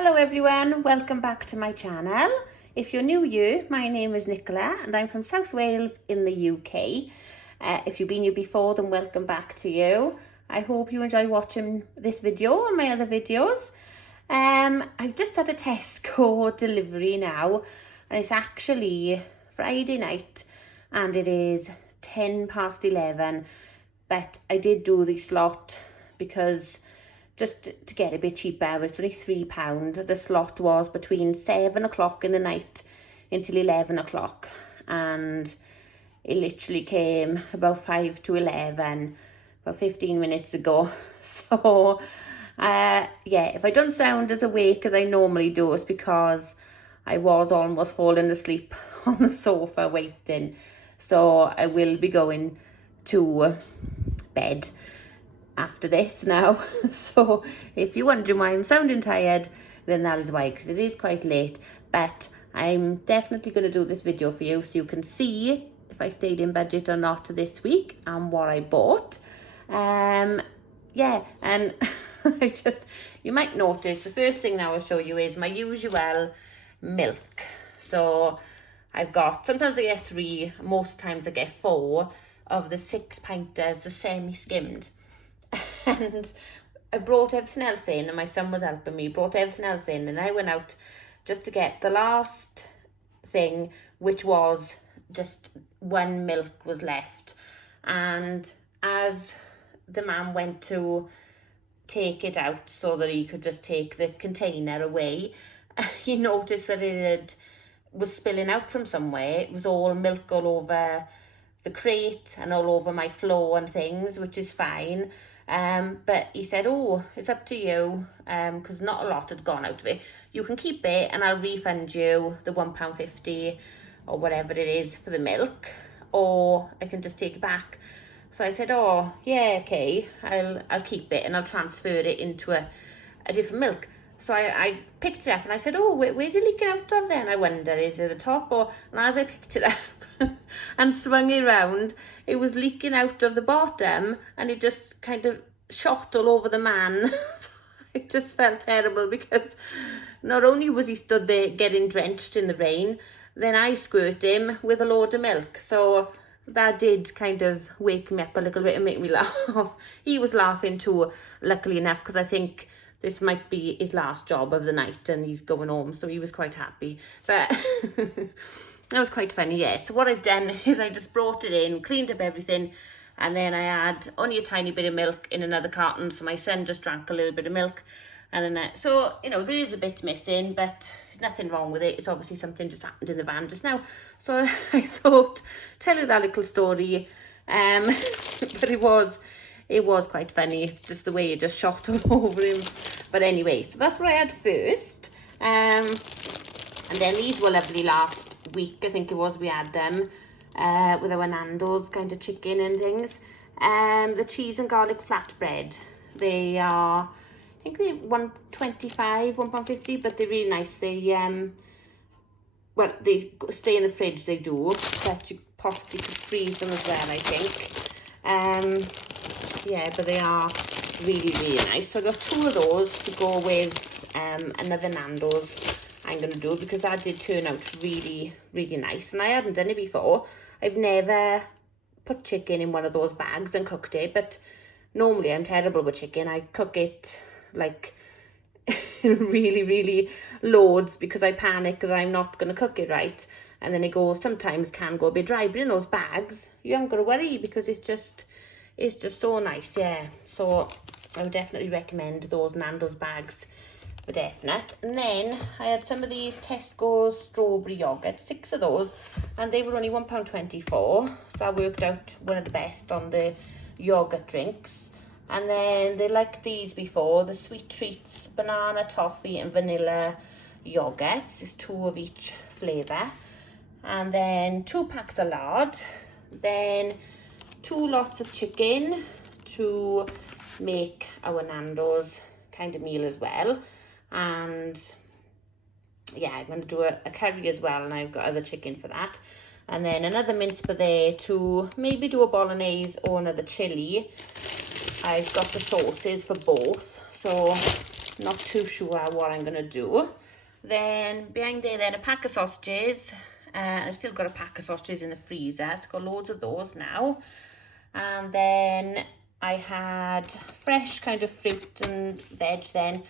Hello everyone, welcome back to my channel. If you're new here, my name is Nicola and I'm from South Wales in the UK. If you've been here before, then welcome back to you. I hope you enjoy watching this video and my other videos. I've just had a Tesco delivery now and it's actually Friday night and it is 11:10, but I did do this lot because just to get a bit cheaper. It was only £3. The slot was between 7 o'clock in the night until 11 o'clock. And it literally came about 5 to 11, about 15 minutes ago. So, yeah, if I don't sound as awake as I normally do, it's because I was almost falling asleep on the sofa waiting. So I will be going to bed after this now. So if you're wondering why I'm sounding tired, then that is why, because it is quite late. But I'm definitely going to do this video for you so you can see if I stayed in budget or not this week and what I bought. Yeah, and you might notice the first thing now I'll show you is my usual milk. So I've got, sometimes I get 3, most times I get 4 of the 6-pinters, the semi-skimmed. And I brought everything else in and my son was helping me, brought everything else in, and I went out just to get the last thing, which was just 1 milk was left. And as the man went to take it out so that he could just take the container away, he noticed that was spilling out from somewhere. It was all milk all over the crate and all over my floor and things, which is fine. But he said, oh, it's up to you, because not a lot had gone out of it. You can keep it and I'll refund you the £1.50 or whatever it is for the milk, or I can just take it back. So I said, oh yeah, okay, I'll keep it and I'll transfer it into a different milk. So I picked it up and I said, oh, where's it leaking out of then? I wonder, is it the top? And as I picked it up and swung it around, it was leaking out of the bottom and it just kind of shot all over the man. I just felt terrible because not only was he stood there getting drenched in the rain, then I squirt him with a load of milk. So that did kind of wake me up a little bit and make me laugh. He was laughing too, luckily enough, because I think this might be his last job of the night and he's going home, so he was quite happy. But that was quite funny, yeah. So what I've done is I just brought it in, cleaned up everything, and then I had only a tiny bit of milk in another carton, so my son just drank a little bit of milk. And then, so, you know, there is a bit missing, but there's nothing wrong with it. It's obviously something just happened in the van just now. So I thought, tell you that little story. But it was quite funny, just the way it just shot all over him. But anyway, so that's what I had first. And then these were lovely last week, I think it was, we had them with our Nando's kind of chicken and things. The cheese and garlic flatbread. They are, I think they're £1.25, £1.50, but they're really nice. They well, they stay in the fridge, they do, but you possibly could freeze them as well, I think. Yeah, but they are really, really nice. So I got 2 of those to go with another Nando's I'm going to do, because that did turn out really, really nice. And I hadn't done it before. I've never put chicken in one of those bags and cooked it, but normally I'm terrible with chicken. I cook it like really, really loads because I panic that I'm not going to cook it right. And then sometimes can go a bit dry. But in those bags, you haven't got to worry because it's just so nice, yeah. So I would definitely recommend those Nando's bags for definite. And then I had some of these Tesco's strawberry yogurt, 6 of those, and they were only £1.24, so that worked out one of the best on the yogurt drinks. And then they liked these before, the Sweet Treats banana, toffee and vanilla yogurts. There's 2 of each flavour. And then 2 packs of lard, then 2 lots of chicken to make our Nando's kind of meal as well. And yeah, I'm going to do a curry as well, and I've got other chicken for that. And then another mince per there to maybe do a bolognese or another chilli. I've got the sauces for both. So not too sure what I'm going to do. Then behind there then a pack of sausages. I've still got a pack of sausages in the freezer, so I've got loads of those now. And then I had fresh kind of fruit and veg then.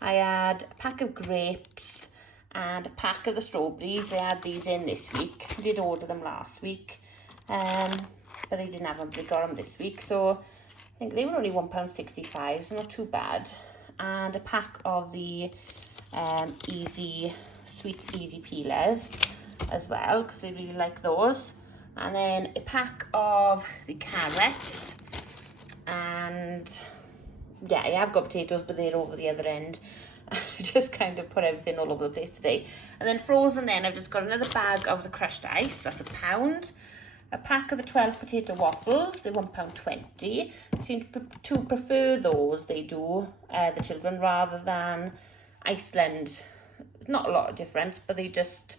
I had a pack of grapes and a pack of the strawberries. They had these in this week. I did order them last week, but they didn't have them. They got them this week, so I think they were only £1.65, so not too bad. And a pack of the sweet easy peelers as well, because they really like those. And then a pack of the carrots, and yeah, I have got potatoes, but they're over the other end. I just kind of put everything all over the place today. And then frozen then, I've just got another bag of the crushed ice, that's £1. A pack of the 12 potato waffles, they're £1.20. They seem to prefer those, they do, the children, rather than Iceland. Not a lot of difference, but they just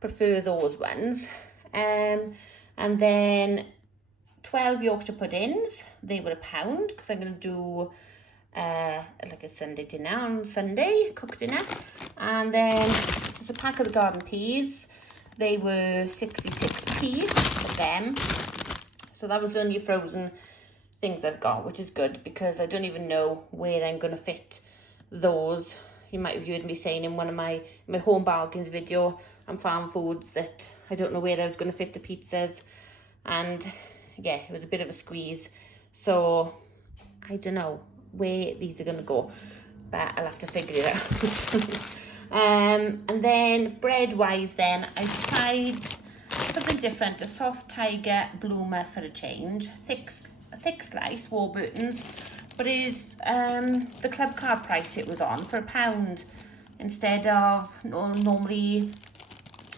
prefer those ones. And then 12 Yorkshire puddings, they were £1, because I'm going to do like a Sunday dinner on Sunday, cooked dinner. And then just a pack of the garden peas, they were 66p for them. So that was the only frozen things I've got, which is good, because I don't even know where I'm going to fit those. You might have heard me saying in one of my home bargains video on farm foods that I don't know where I was going to fit the pizzas, and yeah, it was a bit of a squeeze, so I don't know where these are going to go, but I'll have to figure it out. And then bread wise then, I tried something different, a soft tiger bloomer for a change, a thick slice, Warburton's, but is the club card price it was on for £1 instead of normally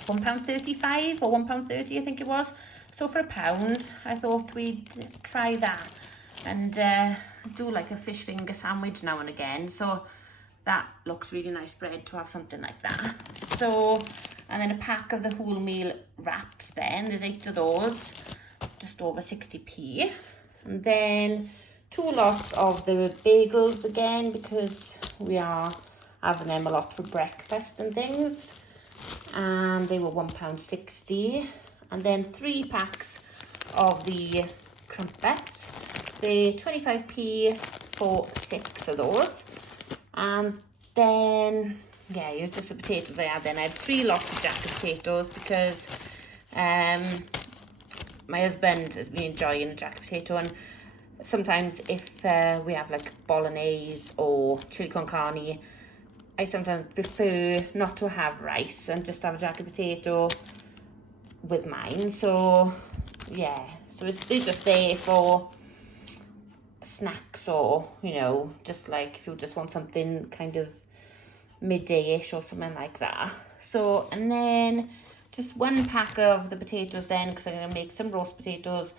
£1.35 or £1.30 I think it was. So for £1 I thought we'd try that and do like a fish finger sandwich now and again, so that looks really nice bread to have something like that. So, and then a pack of the wholemeal wraps then, there's 8 of those, just over 60p. And then 2 lots of the bagels again, because we are having them a lot for breakfast and things, and they were £1.60. And then 3 packs of the crumpets, they're 25p for 6 of those. And then yeah, it was just the potatoes I had then. I had 3 lots of jacket potatoes, because my husband has been enjoying a jacket potato, and sometimes if we have like bolognese or chili con carne, I sometimes prefer not to have rice and just have a jacket potato with mine. So yeah, so they're just there for snacks, or you know, just like if you just want something kind of midday-ish or something like that. So, and then just 1 pack of the potatoes then, because I'm going to make some roast potatoes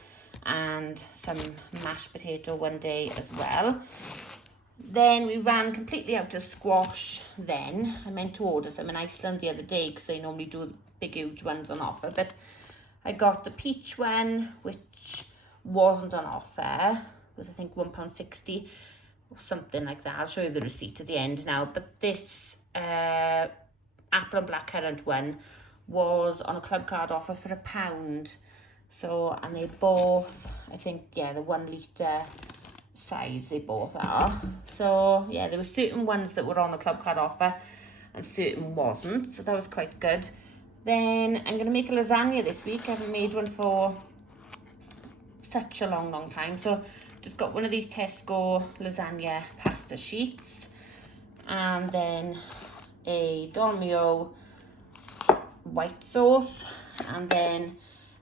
and some mashed potato one day as well. Then we ran completely out of squash then. I meant to order some in Iceland the other day, because they normally do big huge ones on offer, but I got the peach one, which wasn't on offer. It was I think £1.60 or something like that. I'll show you the receipt at the end now. But this apple and blackcurrant one was on a club card offer for £1. So, and they both, I think, yeah, the 1 litre size they both are. So yeah, there were certain ones that were on the club card offer and certain wasn't, so that was quite good. Then I'm going to make a lasagna this week. I haven't made one for such a long time, so just got one of these Tesco lasagna pasta sheets, and then a dolmio white sauce, and then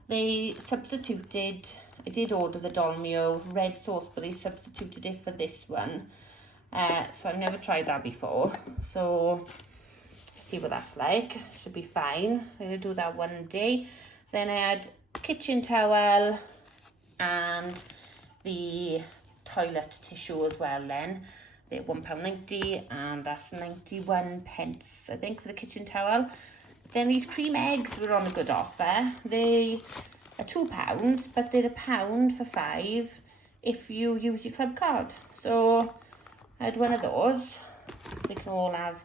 they substituted, I did order the dolmio red sauce, but they substituted it for this one, so I've never tried that before, so see what that's like. Should be fine. I'm going to do that one day. Then I had kitchen towel and the toilet tissue as well then. They're £1.90, and that's 91 pence I think for the kitchen towel. Then these cream eggs were on a good offer. They are £2, but they're £1 for 5 if you use your club card. So I had one of those, They can all have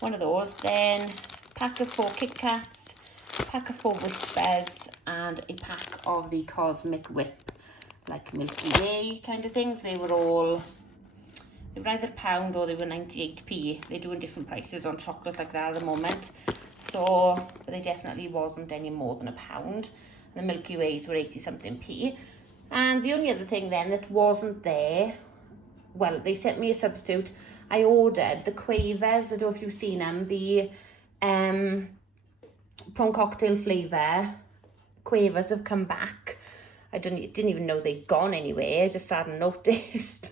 one of those. Then pack of 4 Kit Kats, pack of 4 Whispers, and a pack of the Cosmic Whip, like Milky Way kind of things. They were either £1 or they were 98p. They're doing different prices on chocolate like that at the moment. So, but they definitely wasn't any more than £1. The Milky Ways were 80 something p. And the only other thing then that wasn't there, well, they sent me a substitute. I ordered the Quavers, I don't know if you've seen them, the prawn cocktail flavour. Quavers have come back. I didn't even know they'd gone anywhere, I just hadn't noticed.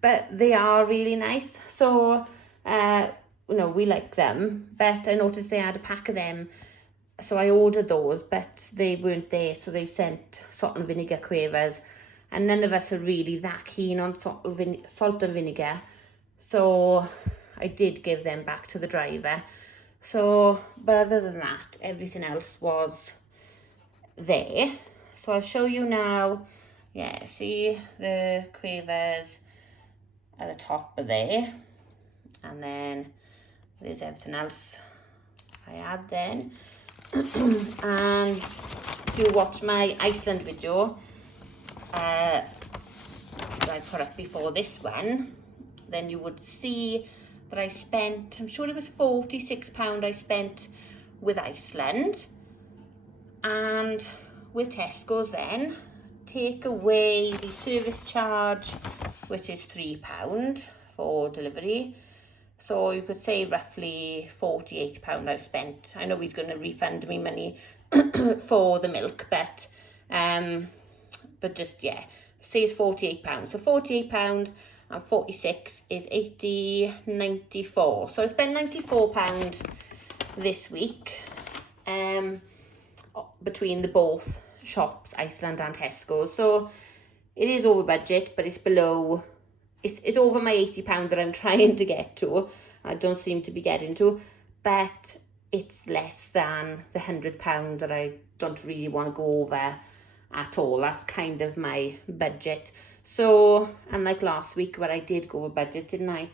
But they are really nice. So, we like them. But I noticed they had a pack of them. So I ordered those, but they weren't there. So they've sent salt and vinegar Quavers. And none of us are really that keen on salt and vinegar. So I did give them back to the driver. So, but other than that, everything else was there. So I'll show you now. Yeah, see the Quavers at the top of there. And then there's everything else I had then. And if you watch my Iceland video that I put up before this one, then you would see that I spent, I'm sure it was £46 I spent with Iceland. And with Tesco's then, take away the service charge, which is £3 for delivery. So you could say roughly £48 I've spent. I know he's going to refund me money for the milk, but just, yeah, say it's £48. So £48 and 46 is 94. So I spent £94 this week between the both shops, Iceland and Tesco. So it is over budget, but it's below, it's over my £80 that I'm trying to get to. I don't seem to be getting to, but it's less than the £100 that I don't really want to go over at all. That's kind of my budget. So, unlike last week where I did go over budget, didn't I?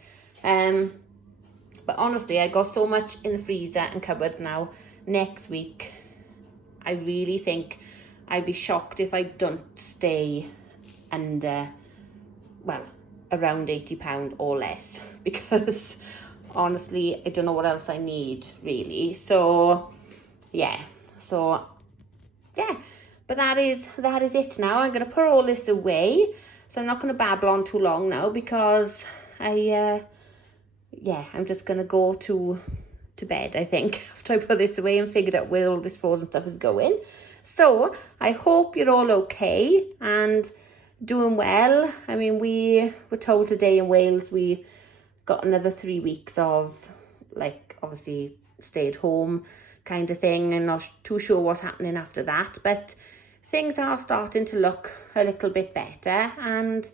But honestly, I got so much in the freezer and cupboards now. Next week, I really think I'd be shocked if I don't stay under, well, around £80 or less, because honestly, I don't know what else I need really. So, yeah. But that is it now. I'm going to put all this away. So I'm not going to babble on too long now, because I'm just going to go to bed, I think, after I put this away and figured out where all this frozen stuff is going. So I hope you're all okay and doing well. I mean, we were told today in Wales we got another 3 weeks of, like, obviously stay at home kind of thing. I'm not too sure what's happening after that, but things are starting to look a little bit better. And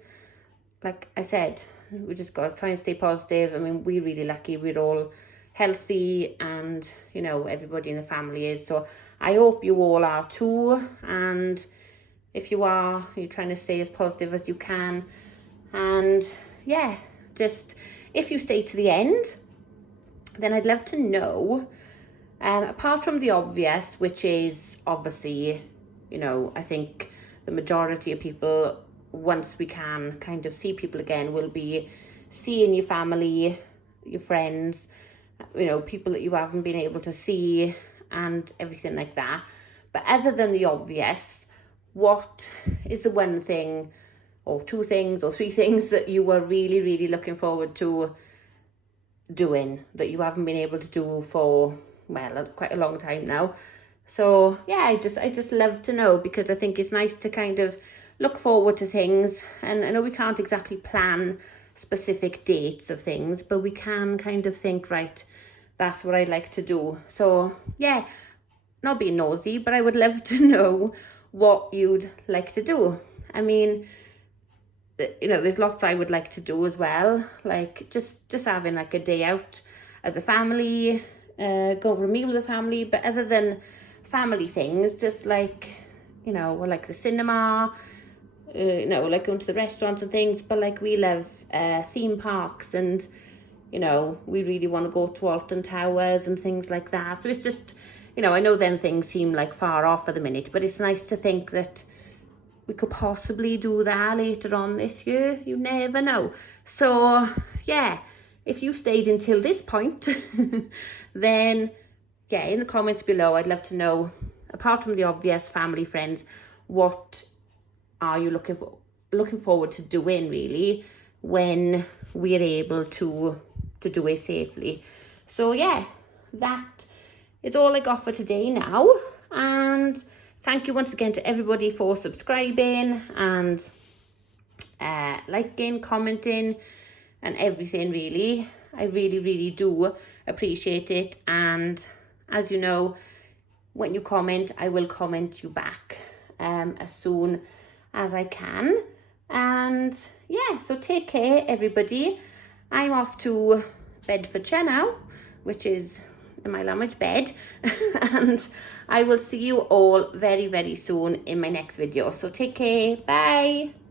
like I said, we just got to try and stay positive. I mean, we're really lucky. We're all healthy, and everybody in the family is. So I hope you all are too. And if you are, you're trying to stay as positive as you can. And yeah, just if you stay to the end, then I'd love to know, apart from the obvious, which is obviously, I think the majority of people, once we can kind of see people again, will be seeing your family, your friends, people that you haven't been able to see and everything like that. But other than the obvious, what is the one thing or 2 things or 3 things that you were really, really looking forward to doing that you haven't been able to do for, well, quite a long time now? So yeah, I just love to know, because I think it's nice to kind of look forward to things. And I know we can't exactly plan specific dates of things, but we can kind of think, right, that's what I'd like to do. So yeah, not being nosy, but I would love to know what you'd like to do. I mean, there's lots I would like to do as well, like just having like a day out as a family, go over a meal with the family. But other than family things, just like, like the cinema, like going to the restaurants and things. But like, we love theme parks and you know, we really want to go to Alton Towers and things like that. So it's just, you know, I know them things seem like far off at the minute, but it's nice to think that we could possibly do that later on this year. You never know. So yeah, if you stayed until this point, then yeah, in the comments below, I'd love to know, apart from the obvious family, friends, what are you looking forward to doing really when we're able to do it safely. So yeah, that is all I got for today now, and thank you once again to everybody for subscribing and liking, commenting and everything really. I really do appreciate it, and as you know, when you comment, I will comment you back as soon as I can. And yeah, so take care everybody. I'm off to Bedfordshire now, which is in my language bed, and I will see you all very soon in my next video. So take care, bye.